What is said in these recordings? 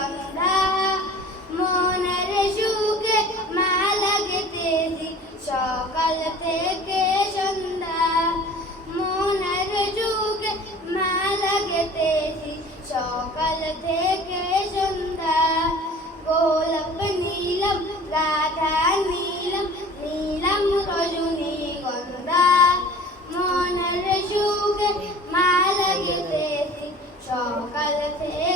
সন্ধ্যা মনের সুখে মা লাগতেছি সকাল থেকে সন্ধ্যা। মনের সুখে মা লাগতেছি সকাল থেকে সন্ধ্যা। গোলাপ নীলম গাধা নীলম নীলম রজনী সকাল থেকে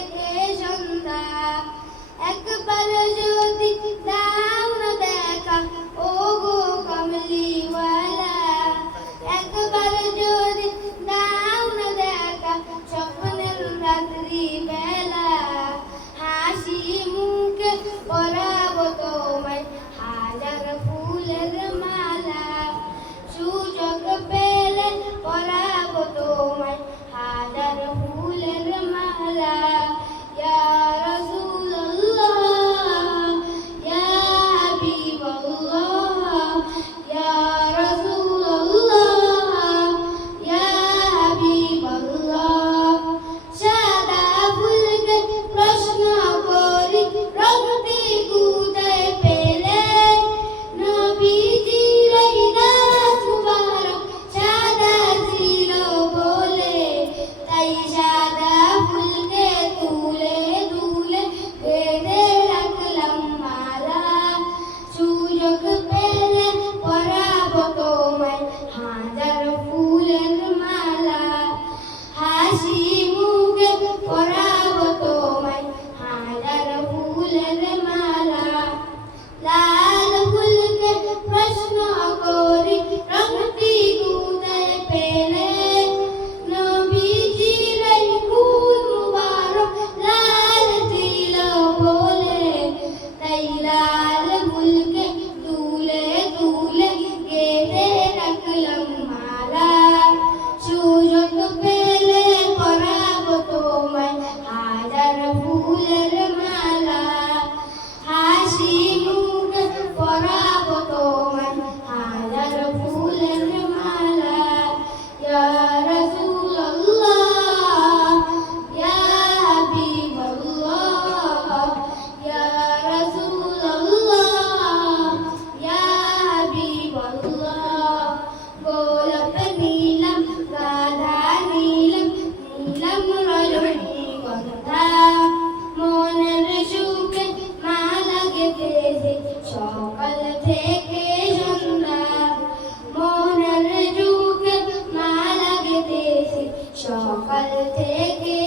Mm-hmm. সকাল থেকে